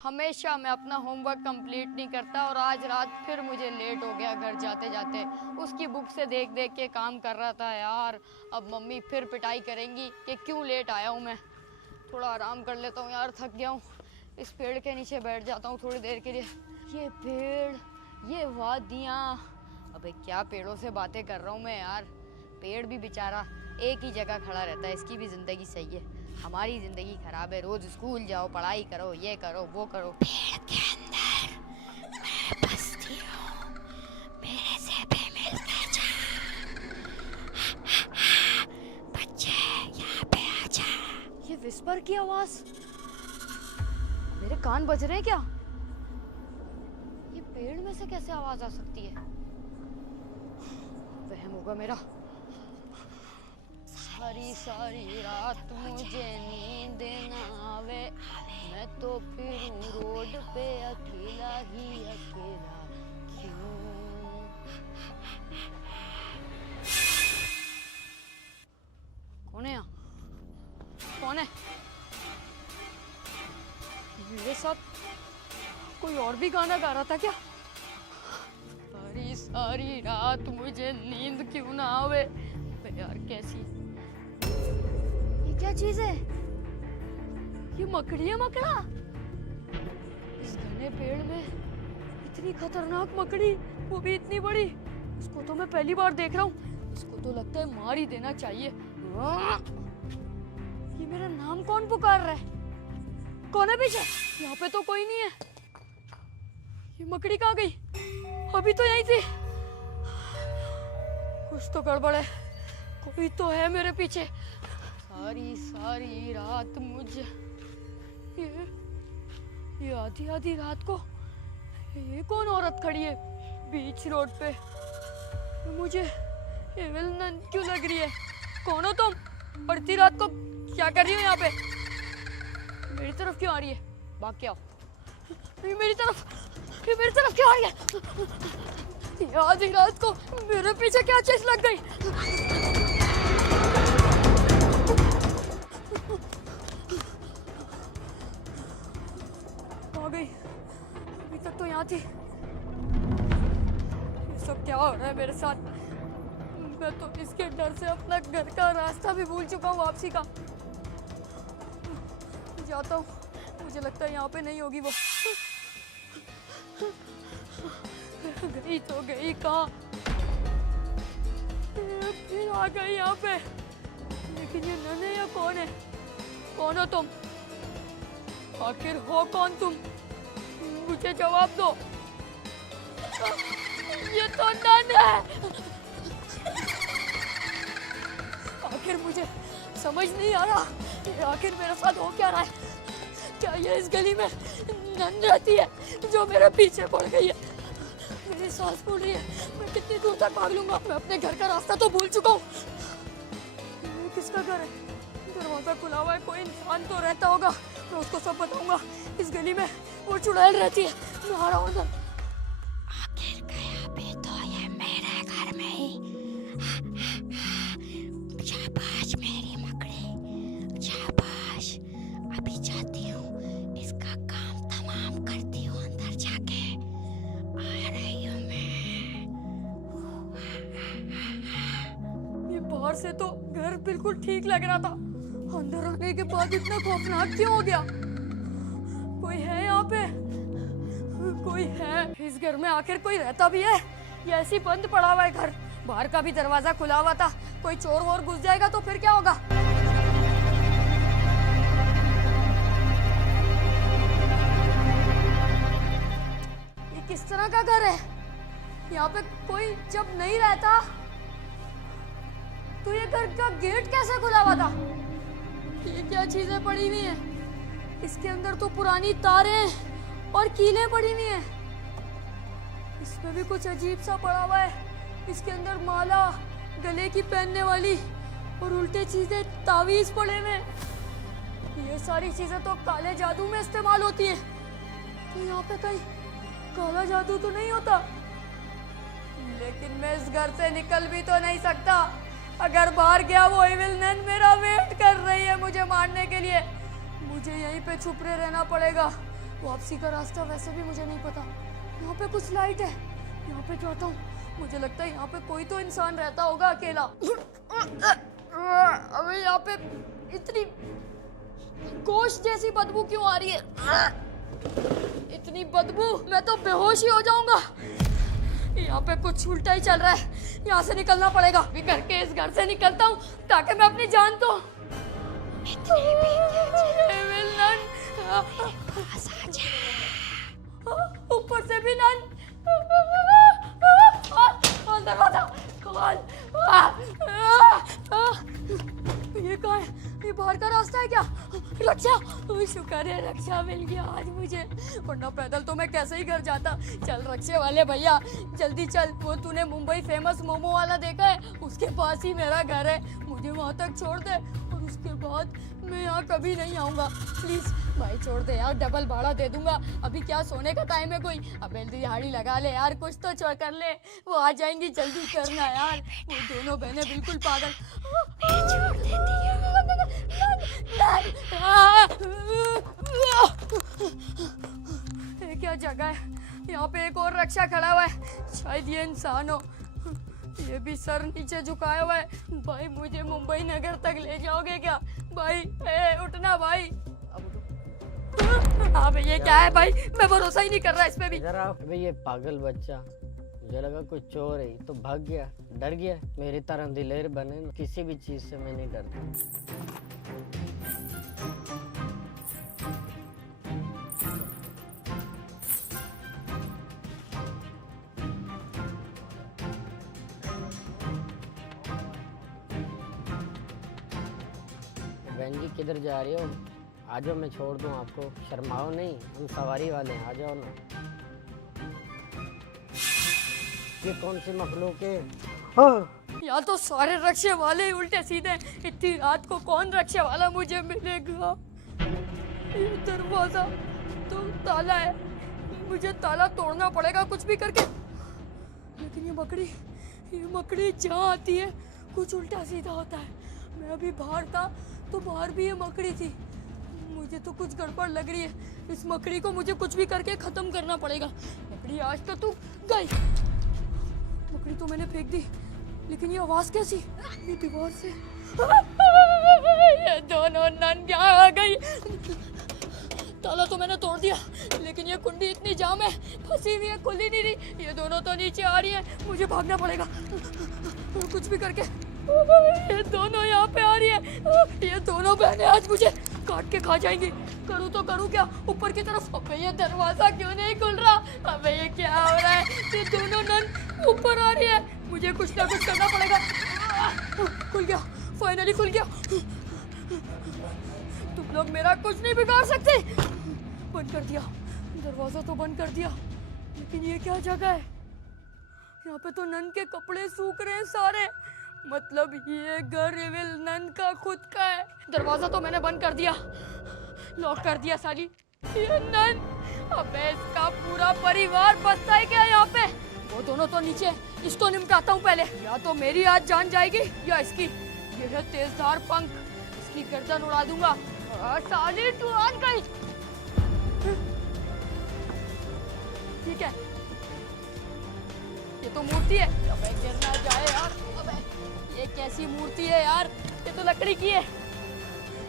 हमेशा मैं अपना होमवर्क कंप्लीट नहीं करता और आज रात फिर मुझे लेट हो गया घर जाते जाते। उसकी बुक से देख देख के काम कर रहा था यार। अब मम्मी फिर पिटाई करेंगी कि क्यों लेट आया हूँ मैं। थोड़ा आराम कर लेता हूँ यार, थक गया हूँ। इस पेड़ के नीचे बैठ जाता हूँ थोड़ी देर के लिए। ये पेड़, ये वादियाँ, अबे क्या पेड़ों से बातें कर रहा हूँ मैं यार। पेड़ भी बेचारा एक ही जगह खड़ा रहता है, इसकी भी ज़िंदगी सही है। हमारी ज़िंदगी ख़राब है, रोज़ स्कूल जाओ, पढ़ाई करो, ये करो वो करो। पेड़ के अंदर मैं बसती हूँ, मेरे से भी मिलके जा। बच्चे यहाँ पे आ जा। ये विस्पर की आवाज़, मेरे कान बज रहे हैं क्या? ये पेड़ में से कैसे आवाज़ आ सकती है? वहम होगा मेरा। सारी सारी रात मुझे नींद ना आवे, मैं तो फिरूं रोड पे अकेला ही अकेला क्यों? कौन है यहाँ? कौन है? मेरे साथ कोई और भी गाना गा रहा था क्या? सारी सारी रात मुझे नींद क्यों ना आवे। यार कैसी, ये क्या चीज है? ये मकड़ी है, मकड़ा। इस घने पेड़ में इतनी खतरनाक मकड़ी, वो भी इतनी बड़ी। इसको तो मैं पहली बार देख रहा हूँ। इसको तो लगता है मार ही देना चाहिए। ये मेरा नाम कौन पुकार रहा है? कौन है पीछे? यहाँ पे तो कोई नहीं है। ये मकड़ी कहाँ गई? अभी तो यहीं थी। कुछ तो गड़बड़ है, कोई तो है मेरे पीछे। सारी सारी रात मुझे, ये आधी आधी रात को ये कौन औरत खड़ी है बीच रोड पे? मुझे एविल नन क्यों लग रही है? कौन हो तुम? पड़ती रात को क्या कर रही हो यहाँ पे? मेरी तरफ क्यों आ रही है? भाग के आओ। ये मेरी तरफ क्यों आ रही है? ये आधी रात को मेरे पीछे क्या चीज लग गई? आ गई, अभी तक तो यहाँ थी। ये सब क्या हो रहा है मेरे साथ? मैं तो इसके डर से अपना घर का रास्ता भी भूल चुका हूँ वापसी का। जाता हूँ, मुझे लगता है यहाँ पे नहीं होगी वो। गई तो गई कहाँ? फिर आ गई यहाँ पे। लेकिन ये नन है या कौन है? कौन हो तुम? आखिर हो कौन तुम? मुझे जवाब दो। ये तो नन है। आखिर मुझे समझ नहीं आ रहा, आखिर मेरे साथ हो क्या रहा है? क्या ये इस गली में नन रहती है जो मेरे पीछे पड़ गई है? मेरी सांस फूल रही है, मैं कितनी दूर तक भाग लूंगा? मैं अपने घर का रास्ता तो भूल चुका हूँ। ये किसका घर है? दरवाजा खुला हुआ है, कोई इंसान तो रहता होगा। मैं उसको सब बताऊंगा। इस गली में वो चुड़ैल रहती है। मैं आ रहा हूँ उधर। आखिर गया भी तो ये मेरे घर में ही। शाबाश मेरी मकड़ी, शाबाश। अभी जाती हूँ, इसका काम तमाम करती हूँ अंदर जाके। आ रही हूँ मैं। ये बाहर से तो घर बिल्कुल ठीक लग रहा था, अंदर आने के बाद इतना खौफनाक क्यों हो गया? कोई है यहाँ पे? कोई है इस घर में? आखिर कोई रहता भी है या ऐसे ही बंद पड़ा हुआ है घर? बाहर का भी दरवाजा खुला हुआ था, कोई चोर वोर घुस जाएगा तो फिर क्या होगा? ये किस तरह का घर है? यहाँ पे कोई जब नहीं रहता तो ये घर का गेट कैसे खुला हुआ था? ये क्या चीजें पड़ी हुई हैं? इसके अंदर तो पुरानी तारें और कीलें पड़ी हुई हैं। इसमें भी कुछ अजीब सा पड़ा हुआ है। इसके अंदर माला, गले की पहनने वाली और उल्टे चीजें, तावीज पड़े हुए। ये सारी चीजें तो काले जादू में इस्तेमाल होती है। तो यहाँ पे कहीं काला जादू तो नहीं होता? लेकिन मैं इस घर से निकल भी तो नहीं सकता। अगर बाहर गया वो एविल नन मेरा वेट कर रही है मुझे मारने के लिए। मुझे यहीं पे छुपे रहना पड़ेगा। वापसी का रास्ता वैसे भी मुझे नहीं पता। यहाँ पे कुछ लाइट है, यहाँ पे जाता हूँ। मुझे लगता है यहाँ पे कोई तो इंसान रहता होगा अकेला। अबे यहाँ पे इतनी गोश्त जैसी बदबू क्यों आ रही है? इतनी बदबू, मैं तो बेहोश ही हो जाऊंगा। यहाँ पे कुछ उल्टा ही चल रहा है, यहाँ से निकलना पड़ेगा। अभी करके इस घर से निकलता हूँ ताकि मैं अपनी जान तो ऊपर से भी नन। दरवाजा खोल। ये कहाँ है? ये बाहर का रास्ता है क्या? रक्षा, शुक्र है रक्षा मिल गया आज मुझे, वरना पैदल तो मैं कैसे ही घर जाता। चल रक्षे वाले भैया जल्दी चल, वो तूने मुंबई फेमस मोमो वाला देखा है, उसके पास ही मेरा घर है, मुझे वहाँ तक छोड़ दे और उसके बाद मैं यहाँ कभी नहीं आऊँगा। प्लीज़ भाई छोड़ दे यार, डबल भाड़ा दे दूंगा। अभी क्या सोने का टाइम है कोई? अब दिहाड़ी लगा ले यार, कुछ तो छोड़ कर ले, वो आ जाएंगी, जल्दी करना यार। वो दोनों बहनें बिल्कुल पागल। छोड़ देती ये क्या जगह है? यहाँ पे एक और रक्षा खड़ा हुआ है, शायद ये इंसान हो। ये भी सर नीचे झुकाया हुआ है। भाई मुझे मुंबई नगर तक ले जाओगे क्या भाई? उठना भाई। हाँ भाई ये क्या है भाई? मैं भरोसा ही नहीं कर रहा इस पे भी। भाई ये पागल बच्चा, मुझे लगा कुछ चोर है तो भाग गया, डर गया। मेरी तरह दिलेर बने ना, किसी भी चीज से मैं नहीं डरता। बहन जी किधर जा रही हो? आ जाओ, मैं छोड़ दूं आपको, शर्माओ नहीं, हम सवारी वाले हैं, आ जाओ ना। ये कौन सी मखलूक है? या तो सारे रक्षे वाले उल्टे सीधे, इतनी रात को कौन रक्षे वाला मुझे मिलेगा? ये दरवाजा तो ताला है, मुझे ताला तोड़ना पड़ेगा कुछ भी करके। लेकिन ये मकड़ी जहाँ आती है कुछ उल्टा सीधा होता है। मैं अभी बाहर था तो बाहर भी ये मकड़ी थी, मुझे तो कुछ गड़बड़ लग रही है। इस मकड़ी को मुझे कुछ भी करके खत्म करना पड़ेगा। मकड़ी आज तो तू गई। मकड़ी तो मैंने फेंक दी, लेकिन ये आवाज कैसी? ये दीवार से। ये दोनों नन क्या आ गई? ताला तो मैंने तोड़ दिया, लेकिन ये कुंडी इतनी जाम है, फंसी हुई है, खुल ही नहीं रही। ये दोनों तो नीचे आ रही है, मुझे भागना पड़ेगा कुछ भी करके। ये दोनों यहाँ पे आ रही है, ये दोनों बहनें आज मुझे काट के खा जाएंगी। करूँ तो करूँ क्या? ऊपर की तरफ। अबे ये दरवाजा क्यों नहीं खुल रहा? अबे ये क्या हो रहा है? ये दोनों नन ऊपर आ रही है, मुझे कुछ ना कुछ करना पड़ेगा। खुल गया, फाइनली खुल गया। तुम लोग मेरा कुछ नहीं बिगाड़ सकते। बंद कर दिया, दरवाजा तो बंद कर दिया, लेकिन ये क्या जगह है? यहाँ पे तो नन के कपड़े सूख रहे हैं सारे, मतलब ये घर एविल नन का खुद का है। दरवाजा तो मैंने बंद कर दिया, लॉक कर दिया साली। ये नन, अबे इसका पूरा परिवार बसता है क्या यहाँ पे? वो दोनों तो नीचे, इसको निपटाता हूँ पहले। या तो मेरी आज जान जाएगी या इसकी। ये है तेजधार पंख, इसकी गर्दन उड़ा दूंगा। साली तू आज गई। ठीक है, ये तो मूर्ति है। अबे गिरना जाए यार। अबे ये कैसी मूर्ति है यार? ये तो लकड़ी की है।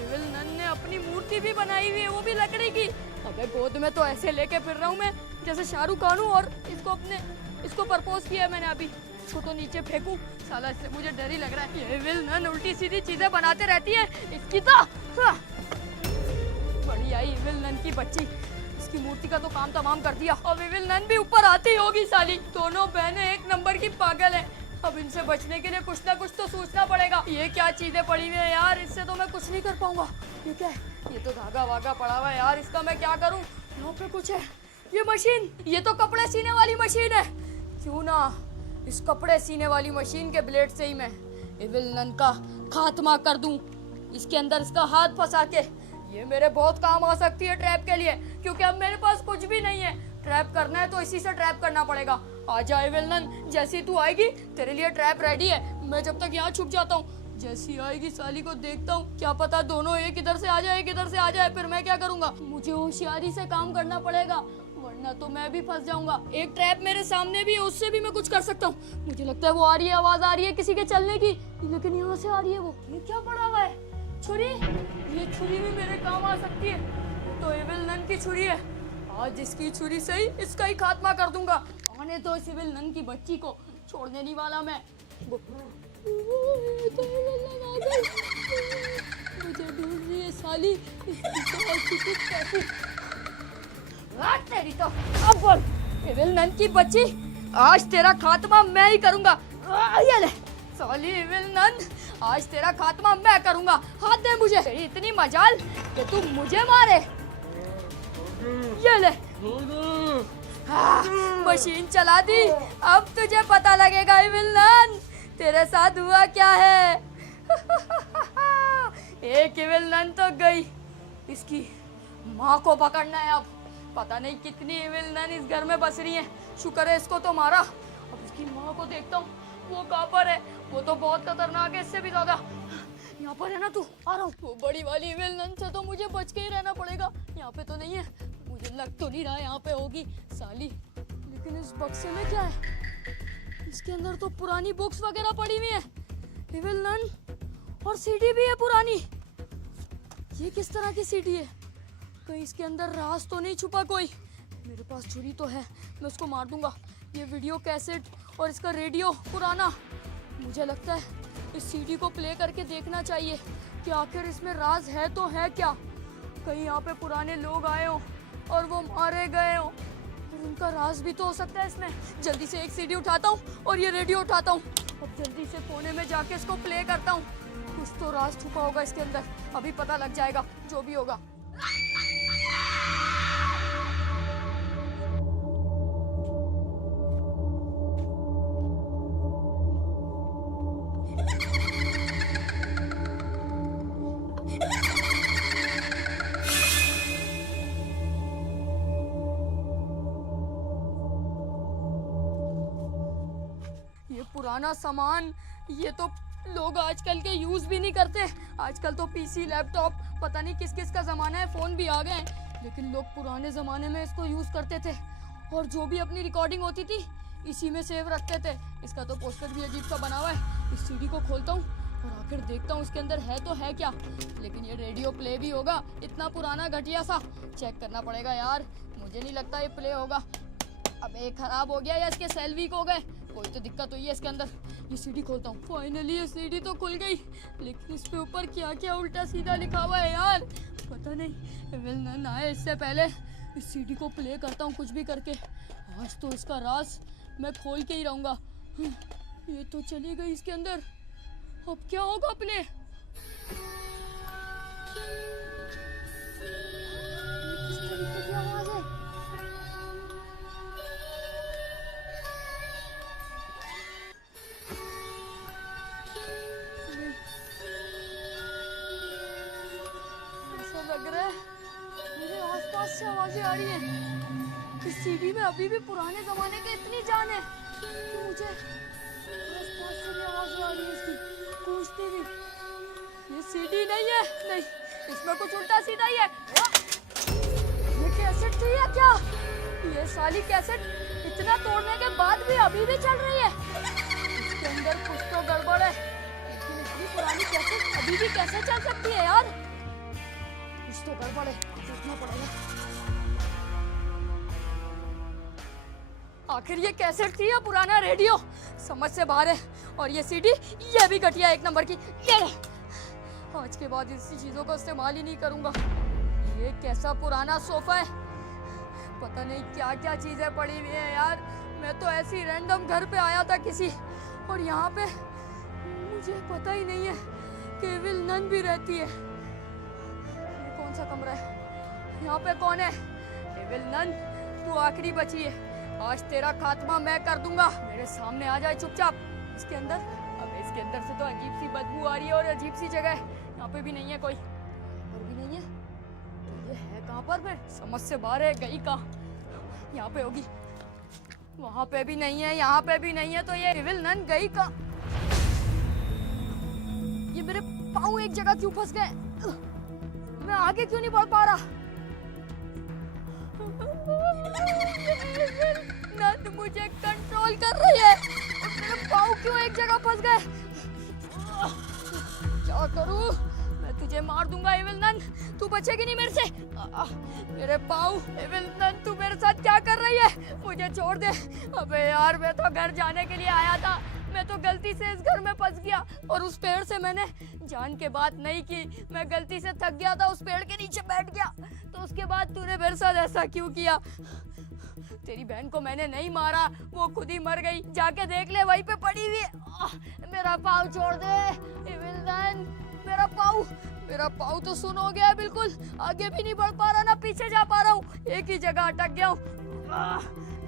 एविल नन ने अपनी मूर्ति भी बनाई हुई है, वो भी लकड़ी की। अबे गोद में तो ऐसे लेके फिर रहा हूँ मैं जैसे शाहरुख खान हूँ, और इसको प्रपोज किया है मैंने अभी। इसको तो नीचे फेंकूं, साला इससे मुझे डर ही लग रहा है। ये एविल नन उल्टी सीधी चीजें बनाते रहती है। इसकी तो बड़ी आई एविल नन की बच्ची, इसकी मूर्ति का तो काम तमाम कर दिया। अब एविल नन भी ऊपर आती होगी साली। दोनों बहनें एक नंबर की पागल है। अब इनसे बचने के लिए कुछ ना कुछ तो सोचना पड़ेगा। ये क्या चीजें पड़ी हुई है यार, इससे तो मैं कुछ नहीं कर पाऊंगा। ये क्या है? ये तो धागा वागा पड़ा हुआ है यार, इसका मैं क्या करूं? यहाँ पे कुछ है, ये मशीन, ये तो कपड़े सीने वाली मशीन है। क्यों ना इस कपड़े सीने वाली मशीन के ब्लेड से ही मैं एविल नन का खात्मा कर दूं। इसके अंदर इसका हाथ फंसा के, ये मेरे बहुत काम आ सकती है ट्रैप के लिए, क्योंकि अब मेरे पास कुछ भी नहीं है। ट्रैप करना है तो इसी से ट्रैप करना पड़ेगा। आ जा एविल नन, जैसी तू आएगी तेरे लिए ट्रैप रेडी है। मैं जब तक यहाँ छुप जाता हूँ, जैसी आएगी साली को देखता हूँ, क्या पता दोनों एक इधर से आ जाए एक इधर से आ जाए, फिर मैं क्या करूँगा? मुझे होशियारी से काम करना पड़ेगा, वरना तो मैं भी फंस जाऊंगा। एक ट्रैप मेरे सामने भी है, उससे भी मैं कुछ कर सकता हूँ। मुझे लगता है वो आ रही है, आवाज आ रही है किसी के चलने की, लेकिन यहाँ से आ रही है वो। ये क्या पड़ा हुआ है? छुरी। ये छुरी भी मेरे काम आ सकती है, तो एविल नन की छुरी है। आज इसकी छुरी से ही इसका ही खात्मा कर दूंगा। आने तो इस एविल नन की बच्ची को, छोड़ने नहीं वाला मैं। मुझे ढूंढ रही है साली, तेरी तो अब बोल। एविल नन की बच्ची, आज तेरा खात्मा मैं ही करूंगा। ये ले साली एविल नन, आज तेरा खात्मा मैं करूंगा। हाथ दे मुझे। तेरी इतनी मजाल कि तू मुझे मारे। ये ले। मशीन चला दी, अब तुझे पता लगेगा एविल नन तेरे साथ हुआ क्या है। एक एविल नन तो गई, इसकी माँ को पकड़ना है अब। पता नहीं कितनी एविल नन इस घर में बस रही हैं। शुक्र है इसको तो मारा, अब इसकी माँ को देखता हूँ वो कहाँ पर है। वो तो बहुत खतरनाक है, इससे भी ज्यादा। यहाँ पर है ना तू? आ रहा हूँ। वो बड़ी वाली एविल नन से तो मुझे बच के ही रहना पड़ेगा। यहाँ पे तो नहीं है, मुझे लग तो नहीं रहा यहाँ पे होगी साली। लेकिन इस बक्से में क्या है? इसके अंदर तो पुरानी बुक्स वगैरह पड़ी हुई है, एविल नन, और सीडी भी है पुरानी। ये किस तरह की सीडी है? कहीं इसके अंदर राज तो नहीं छुपा कोई? मेरे पास छुरी तो है, मैं उसको मार दूंगा। ये वीडियो कैसेट और इसका रेडियो पुराना, मुझे लगता है इस सीडी को प्ले करके देखना चाहिए कि आखिर इसमें राज है तो है क्या। कहीं यहाँ पे पुराने लोग आए हो और वो मारे गए हो, फिर उनका राज भी तो हो सकता है इसमें। जल्दी से एक सीडी उठाता हूँ और ये रेडियो उठाता हूँ। अब जल्दी से कोने में जाके इसको प्ले करता हूँ। कुछ तो राज छुपा होगा इसके अंदर, अभी पता लग जाएगा जो भी होगा। ये पुराना सामान, ये तो लोग आजकल के यूज भी नहीं करते। आजकल तो पीसी, लैपटॉप, पता नहीं किस किस का जमाना है, फोन भी आ गए हैं, लेकिन लोग पुराने जमाने में इसको यूज करते थे। और जो भी अपनी रिकॉर्डिंग होती थी इसी में सेव रखते थे। इसका तो पोस्टर भी अजीब सा बना हुआ है। इस सीडी को खोलता हूँ और आखिर देखता हूँ इसके अंदर है तो है क्या। लेकिन ये रेडियो प्ले भी होगा, इतना पुराना घटिया सा, चेक करना पड़ेगा यार। मुझे नहीं लगता ये प्ले होगा। अब एक खराब हो गया या इसके सेल वीक हो गए, कोई तो दिक्कत हुई है इसके अंदर। ये सीडी खोलता हूँ। फाइनली ये सीडी तो खुल गई, लेकिन इस पे ऊपर क्या क्या उल्टा सीधा लिखा हुआ है यार, पता नहीं। एविल नन आए इससे पहले इस सीडी को प्ले करता हूँ कुछ भी करके। आज तो इसका राज मैं खोल के ही रहूँगा। ये तो चली गई इसके अंदर, अब क्या होगा प्ले? किस तरीके की आवाज है? लग रहा है मेरे आसपास से आवाजें आ रही हैं। इस सीडी में अभी भी पुराने जमाने के इतनी जान है कि मुझे आसपास से भी आवाजें आ रही है इसकी, गूंजती भी। ये सीडी नहीं है, नहीं, इसमें कुछ उल्टा सीधा ही है। ये कैसेट थी या क्या? ये साली कैसेट इतना तोड़ने के बाद भी अभी भी चल रही है। इसके अंदर कुछ तो गड़बड़ है, लेकिन इतनी पुरानी कैसेट अभी भी कैसे चल सकती है यार? कुछ तो गड़बड़ है, देखना पड़ेगा। आखिर ये कैसेट थी या पुराना रेडियो, समझ से बाहर है। और ये सीडी, ये भी घटिया एक नंबर की। ये आज के बाद इसी चीजों का इस्तेमाल ही नहीं करूंगा। ये कैसा पुराना सोफा है, पता नहीं क्या क्या चीजें पड़ी हुई है यार। मैं तो ऐसी रैंडम घर पे आया था किसी, और यहाँ पे मुझे पता ही नहीं है कि एविल नन भी रहती है। कौन सा कमरा है? यहाँ पे कौन है? एविल नन, तू आखिरी बची है, आज तेरा खात्मा मैं कर दूंगा। मेरे सामने आ जाए चुपचाप। इसके अंदर, अब इसके अंदर से तो अजीब सी बदबू आ रही है और अजीब सी जगह है। यहाँ पे भी नहीं है कोई, और भी नहीं है, तो ये है कहाँ पर? फिर समझ से बाहर है, गई कहाँ? यहाँ पे होगी, वहाँ पे भी नहीं है, यहाँ पे भी नहीं है, तो ये एविल नन गई कहाँ? ये मेरे पाँव एक जगह क्यों फंस गए? मैं आगे क्यों नहीं बढ़ पा रहा? नंद मुझे कंट्रोल कर रही है। मेरे पाँव क्यों एक जगह फंस गए? क्या करूं? मैं तुझे मार दूंगा एविल नंद, तू बचेगी नहीं मेरे से। मेरे पाँव। एविल नंद तू मेरे साथ क्या कर रही है? मुझे छोड़ दे। अबे यार मैं तो घर जाने के लिए आया था, मैं तो गलती से इस घर में फंस गया और उस पेड़ से मैंने जान के बात नहीं की। मैं गलती से थक गया था, उस पेड़ के नीचे बैठ गया। तो उसके बाद तूने मेरे साथ ऐसा क्यों किया? तेरी बहन को मैंने नहीं मारा, वो खुद ही मर गई। जाके देख ले, वहीं पे पड़ी हुई है। मेरा पाँव छोड़ दे एविल नंद, मेरा पाँव। मेरा पाँव तो सुन हो गया है बिल्कुल, आगे भी नहीं बढ़ पा रहा ना पीछे जा पा रहा हूँ, एक ही जगह अटक गया हूँ।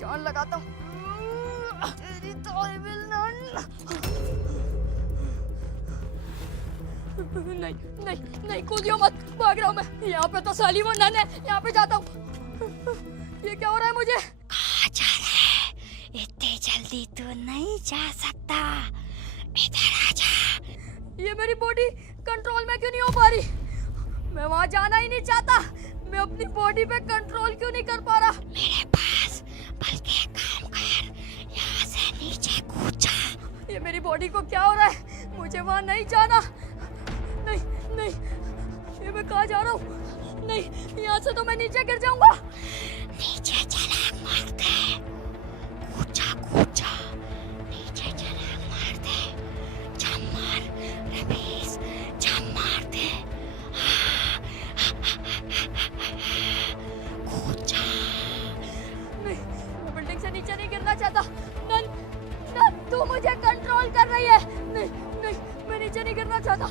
जान लगाता हूँ। तेरी तो एविल नंद। नहीं नहीं नहीं, कूदियो मत, भाग रहा हूँ मैं। यहाँ पे तो साली वो नन है, यहाँ पे जाता हूँ। ये क्या हो रहा है मुझे? कहाँ जा रहा है? इतनी जल्दी तू नहीं जा सकता, इधर आ जा। ये मेरी बॉडी कंट्रोल में क्यों नहीं हो पा रही? मैं वहाँ जाना ही नहीं चाहता। मैं अपनी बॉडी पे कंट्रोल क्यों नहीं कर पा रहा? मेरे पास, बल्कि एक काम कर, यहाँ से नीचे कूद जा। ये मेरी बॉडी को क्या हो रहा है? मुझे वहाँ नहीं जाना। नहीं नहीं, ये मैं कहाँ जा रहा हूँ? नहीं, यहाँ से तो मैं नीचे गिर जाऊंगा। नीचे छलांग मार दे, कूद जा कूद जा, नीचे छलांग मार दे, जंप मार रमीज, जंप मार दे, कूद जा। नहीं, मैं बिल्डिंग से नीचे नहीं गिरना चाहता। नन, नन, तू मुझे कंट्रोल कर रही है। नहीं नहीं, मैं नीचे नहीं गिरना चाहता।